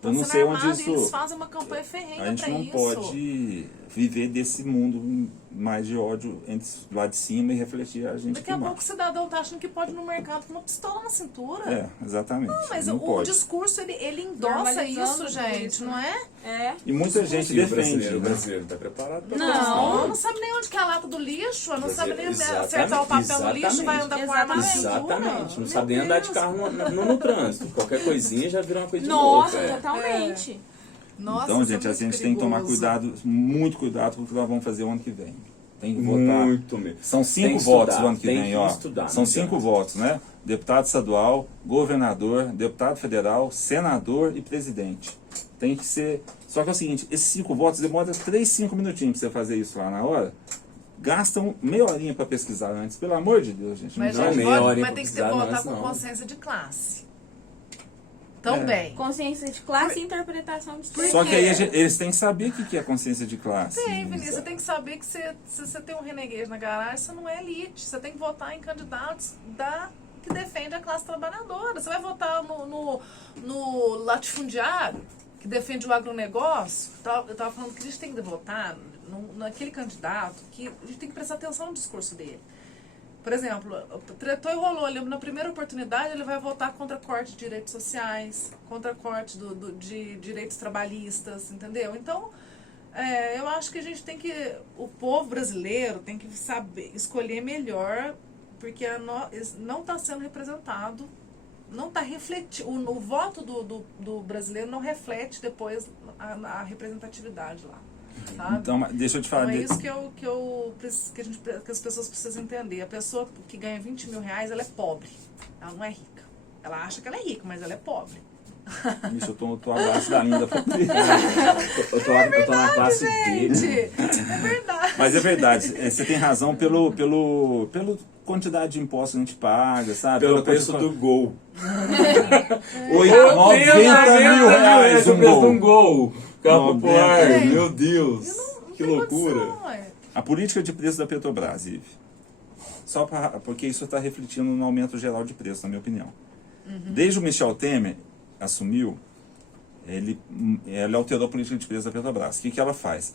tá Eu não sendo sei onde armada isso- e eles fazem uma campanha A ferrenha gente pra não isso. pode viver desse mundo mais de ódio lá de cima e refletir a gente Daqui a aqui pouco o embaixo. cidadão tá achando que pode ir no mercado com uma pistola na cintura. É, exatamente. Mas não o pode. discurso, ele endossa Normalizando isso, gente, isso, não é? É. E muita gente E o defende. brasileiro Né? tá preparado pra Não, isso, não sabe nem onde que é a lata do lixo, não sabe nem Exatamente, acertar o papel no lixo, vai andar com arma na Exatamente. cintura. Exatamente. Não Meu sabe nem andar de Deus. carro no trânsito. Qualquer coisinha já vira uma coisa de Nossa, louco. totalmente. Nossa, Então, isso é gente, a muito gente tem que tomar perigoso. cuidado, muito cuidado com o que nós vamos fazer o ano que vem. Tem que votar. Muito mesmo. São Tem 5 que votos estudar, o ano que tem vem, que ó. estudar, São não 5 adianta. votos, né? Deputado estadual, governador, deputado federal, senador e presidente. Tem que ser. Só que é o seguinte, esses 5 votos demora 5 minutinhos pra você fazer isso lá na hora. Gastam meia horinha pra pesquisar antes. Pelo amor de Deus, gente. Mas, não gente, vai- meia hora mas tem que ter improvisada, votar mas com não. consciência de classe. Também. Consciência de classe e interpretação de Só que aí quê? eles têm que saber o que é consciência de classe. Tem, Vinícius, você tem que saber que se você tem um reneguejo na garagem, você não é elite. Você tem que votar em candidatos que defendem a classe trabalhadora. Você vai votar no latifundiário, que defende o agronegócio. Eu estava falando que a gente tem que votar naquele candidato que a gente tem que prestar atenção no discurso dele. Por exemplo, tretou e rolou ali, na primeira oportunidade ele vai votar contra corte de direitos sociais, contra corte de direitos trabalhistas, entendeu? Então, eu acho que a gente tem que, o povo brasileiro tem que saber escolher melhor, porque não está sendo representado, não está refletindo, o voto do brasileiro não reflete depois a representatividade lá. Sabe? Então, deixa eu te falar. Então é isso que as pessoas precisam entender. A pessoa que ganha 20 mil reais, ela é pobre. Ela não é rica. Ela acha que ela é rica, mas ela é pobre. Bicho, eu tô abaixo da linha da pobreza. Eu tô na classe D. Gente, é verdade. Mas é verdade, você tem razão pela quantidade de impostos que a gente paga, sabe? Pelo Pela preço coisa- do gol. 90 mil reais o um preço de um gol. gol. Carro 90. popular, Gente, meu Deus. Não Que tem loucura. condição, ué. A política de preço da Petrobras, Ive. Porque isso está refletindo no aumento geral de preço, na minha opinião. Desde o Michel Temer assumiu, ele alterou a política de preço da Petrobras. O que ela faz?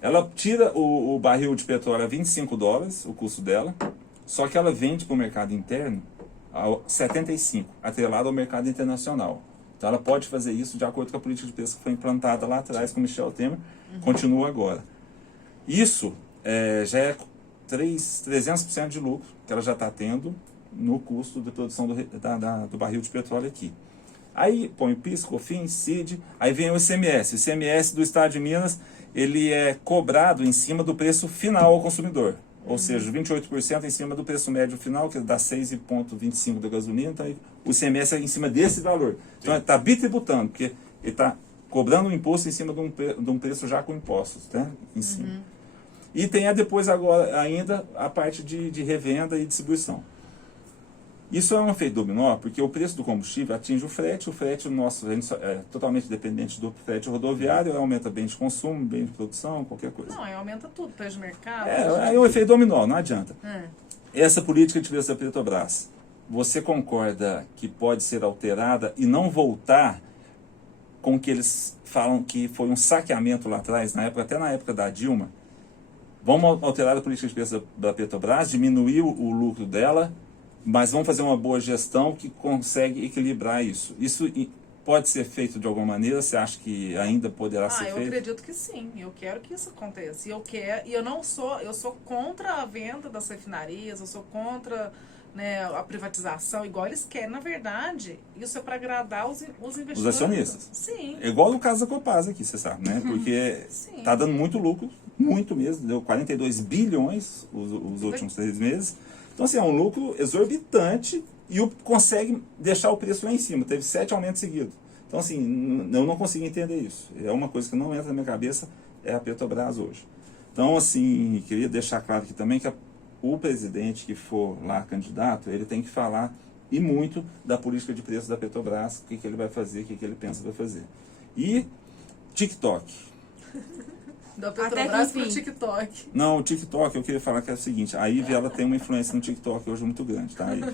Ela tira o barril de petróleo a $25, o custo dela, só que ela vende para o mercado interno a 75, atrelado ao mercado internacional. Então ela pode fazer isso de acordo com a política de preço que foi implantada lá atrás com o Michel Temer, continua agora. Isso já é 300% de lucro que ela já está tendo no custo de produção do barril de petróleo aqui. Aí põe o PIS, COFINS, CID, aí vem o ICMS. O ICMS do Estado de Minas, ele é cobrado em cima do preço final ao consumidor. Ou seja, 28% em cima do preço médio final, que dá 6,25 da gasolina, então o ICMS é em cima desse valor. Então ele está bitributando, porque ele está cobrando um imposto em cima de um preço já com impostos, né, em cima. E tem depois agora ainda a parte de revenda e distribuição. Isso é um efeito dominó, porque o preço do combustível atinge o frete nosso, a gente é totalmente dependente do frete rodoviário, aumenta bem de consumo, bem de produção, qualquer coisa. Não, aí aumenta tudo, preço de mercado. É um efeito dominó, não adianta. Essa política de preço da Petrobras, você concorda que pode ser alterada e não voltar com o que eles falam que foi um saqueamento lá atrás, até na época da Dilma? Vamos alterar a política de preço da Petrobras, diminuir o lucro dela, mas vamos fazer uma boa gestão que consegue equilibrar isso. Isso pode ser feito de alguma maneira? Você acha que ainda poderá ser eu feito? acredito que sim. Eu quero que isso aconteça. Eu sou contra a venda das refinarias, eu sou contra, né, a privatização, igual eles querem. Na verdade, isso é para agradar os investidores. Os acionistas. Sim. É igual no caso da Copasa aqui, você sabe, né? Porque Sim. está dando muito lucro, muito mesmo. Deu 42 bilhões os últimos 3 meses. Então, assim, é um lucro exorbitante e consegue deixar o preço lá em cima. Teve 7 aumentos seguidos. Então, assim, eu não consigo entender isso. É uma coisa que não entra na minha cabeça, é a Petrobras hoje. Então, assim, queria deixar claro aqui também que o presidente que for lá candidato, ele tem que falar e muito da política de preço da Petrobras, o que ele vai fazer, o que ele pensa vai fazer. E TikTok. Da Até Petrobras que pro enfim. TikTok. Não, o TikTok, eu queria falar que é o seguinte, a Ivy, ela tem uma influência no TikTok hoje muito grande, tá, Ivy?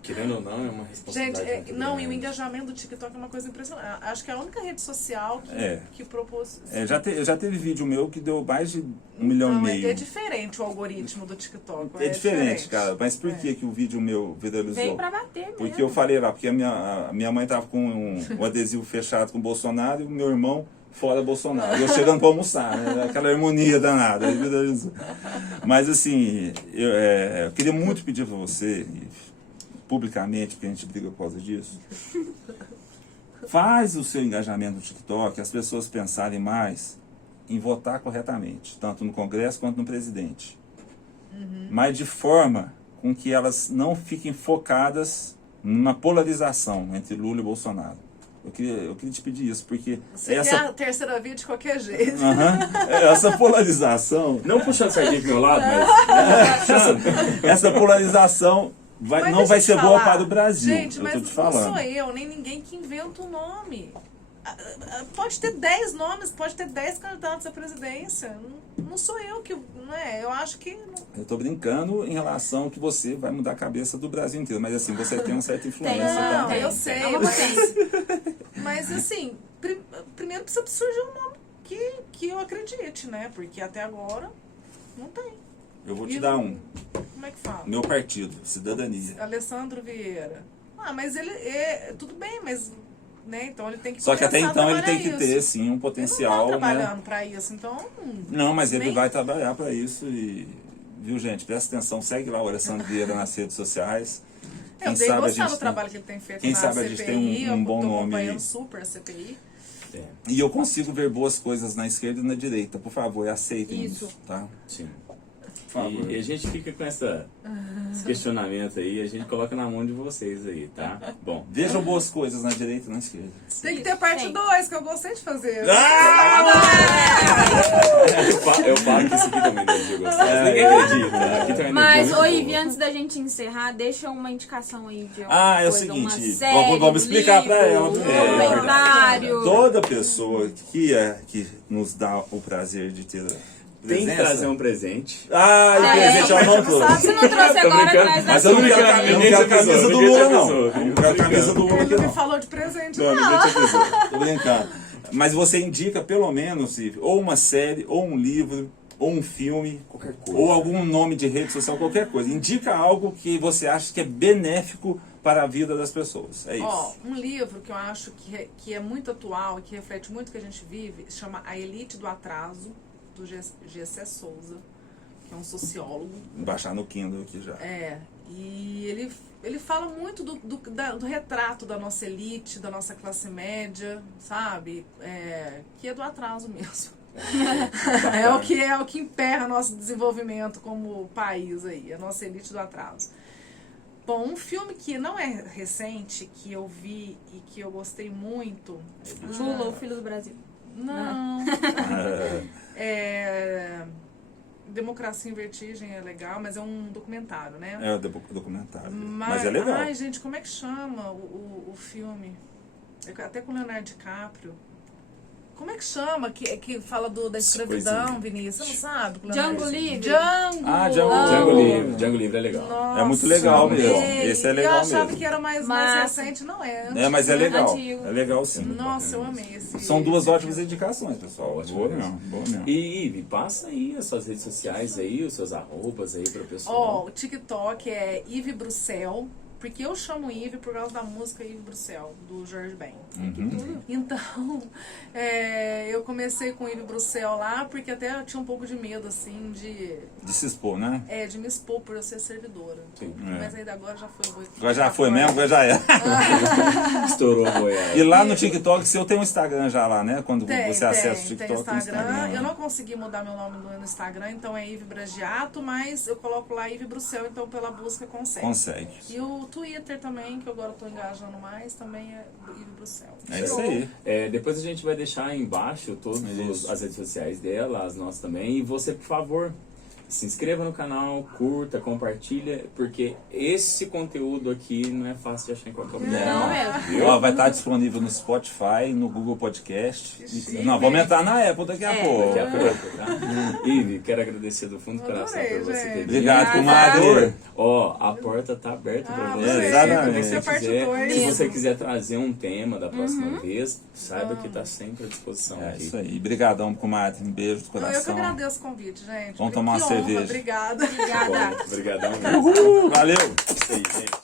Querendo ou não, é uma Gente, responsabilidade muito não, e o grande. engajamento do TikTok é uma coisa impressionante. Acho que é a única rede social que propôs. Já teve vídeo meu que deu mais de 1,5 milhão. É diferente o algoritmo do TikTok. É diferente, cara. Mas por que o vídeo meu viralizou? Veio pra bater mesmo. Porque eu falei lá, porque a minha mãe tava com um adesivo fechado com o Bolsonaro e o meu irmão fora Bolsonaro. E eu chegando para almoçar, né? Aquela harmonia danada. Aí viralizou. Mas assim, eu queria muito pedir para você, publicamente, porque a gente briga por causa disso, faz o seu engajamento no TikTok, as pessoas pensarem mais em votar corretamente, tanto no Congresso quanto no presidente. Mas de forma com que elas não fiquem focadas numa polarização entre Lula e Bolsonaro. Eu queria te pedir isso, porque Você quer a terceira via de qualquer jeito. essa polarização, Não puxando sardinha pro meu lado, mas... essa polarização Mas não deixa vai eu te ser boa falar. para o Brasil. Gente, eu mas tô te não falando. sou eu, nem ninguém que inventa o nome. Pode ter 10 nomes, pode ter 10 candidatos à presidência. Não sou eu que... Não é? Eu acho que... Eu tô brincando em relação que você vai mudar a cabeça do Brasil inteiro. Mas assim, você tem uma certa influência. Não, tá? eu sei. É uma potência. Mas assim, primeiro precisa surgir um nome que eu acredite, né? Porque até agora não tem. Eu vou te dar um. Como é que fala? Meu partido, Cidadania. Alessandro Vieira. Mas ele tudo bem, mas né, então ele tem que Só que até começar a então ele tem que trabalhar ter, isso. sim, um Ele potencial, não tá né? trabalhando pra isso, então Não, mas ele nem- vai trabalhar para isso e... Viu, gente? Presta atenção. Segue lá o Alessandro Vieira nas redes sociais. eu tenho sabe a gostado gente do tem- trabalho que ele tem feito quem na sabe a CPI, gente tem um bom eu tô nome acompanhando aí. super a CPI. É, E eu consigo ver boas coisas na esquerda e na direita. Por favor, aceitem isso, Isso. tá? sim. Por favor. E a gente fica com esse questionamento aí, a gente coloca na mão de vocês aí, tá? Bom. Vejam boas coisas na direita e na esquerda. Tem que ter parte Tem. 2, que eu gostei de fazer. Eu falo que isso aqui também deve ser gostoso. Ninguém acredita. Aqui também Mas, deve ô ser Ivi, antes da gente encerrar, deixa uma indicação aí de Ah, é o coisa, seguinte, uma Ivi, série, vamos explicar pra ela um primeiro. documentário. Toda pessoa que nos dá o prazer de ter Tem que presença... trazer um presente. Ah, o presente eu não trouxe. Se não trouxe Tô agora, brincando, traz Mas na eu não sua. quero brincando, eu não ninguém quero te a camisa avisou, do ninguém te Lula, não. avisou, Eu não quero a camisa do Lula Ele aqui, não me não. falou de presente, Não, não. ninguém te avisou. Tô brincando. Mas você indica, pelo menos, Ivi, ou uma série, ou um livro, ou um filme, Qualquer coisa. ou algum nome de rede social, qualquer coisa. Indica algo que você acha que é benéfico para a vida das pessoas. É isso. Ó, um livro que eu acho que é muito atual e que reflete muito o que a gente vive, chama A Elite do Atraso, do G.C. Souza, que é um sociólogo. Vou baixar no Kindle aqui já. E ele fala muito do retrato da nossa elite, da nossa classe média, sabe? Que é do atraso mesmo. É o que emperra nosso desenvolvimento como país aí, a nossa elite do atraso. Bom, um filme que não é recente, que eu vi e que eu gostei muito. Lula, o filho do Brasil. Não. Democracia em Vertigem é legal, mas é um documentário, né? É o documentário. Mas é legal. Ai, gente, como é que chama o filme? Até com o Leonardo DiCaprio. Como é que chama? Que fala da escravidão, Coisinha. Vinícius? Você não sabe? Django Livre? Django! Ah, Django Django Livre é legal. Nossa, É muito legal mesmo. amei. Esse é legal Eu achava mesmo. que era mais Massa. recente, não é? É, mas é antigo, né? legal. Antigo. É legal sim. Nossa, eu amei esse. São duas esse ótimas filme. indicações, pessoal. Ótimo Boa mesmo. mesmo, boa mesmo. E Ivi, passa aí as suas redes sociais aí, os seus arrobas aí pro Ó, pessoal. o TikTok é Ive Bruxel, porque eu chamo Ive por causa da música Ive Bruxel, do Jorge Ben. Então, eu comecei com Ive Bruxel lá, porque até eu tinha um pouco de medo, assim, De se expor, né? de me expor por eu ser servidora. Sim. Mas ainda agora já foi. Agora já foi mesmo, agora já é. Estourou a boiada. E lá no TikTok, você tem um Instagram já lá, né? Quando Tem, você acessa o tem TikTok, tem Instagram. Eu né? não consegui mudar meu nome no Instagram, então é Ive Bragiato, mas eu coloco lá Ive Bruxel, então pela busca consegue. Consegue. E o Twitter também, que agora eu tô engajando mais, também é Ive Bruxel. É isso aí. Depois a gente vai deixar aí embaixo todas Isso. as redes sociais dela, as nossas também. E você, por favor, se inscreva no canal, curta, compartilha, porque esse conteúdo aqui não é fácil de achar em qualquer lugar. Não mesmo. Ó, vai estar disponível no Spotify, no Google Podcast. chique. Nós vamos entrar na Apple daqui a pouco. Daqui a pouco, tá? Ivi, quero agradecer do fundo do coração Adorei, por você ter gente. vindo. Obrigado, comadre. Ó, a porta tá aberta pra você. adorei. Exatamente. Tem que ser parte dois. Se você quiser trazer um tema da próxima vez, saiba que tá sempre à disposição É aqui. isso aí. Obrigadão, comadre. Um beijo do Eu que coração. agradeço o convite, gente. Vamos tomar uma Que honra, cerveja. Obrigada. Obrigada. Bom, obrigadão mesmo. Valeu. Isso aí, gente.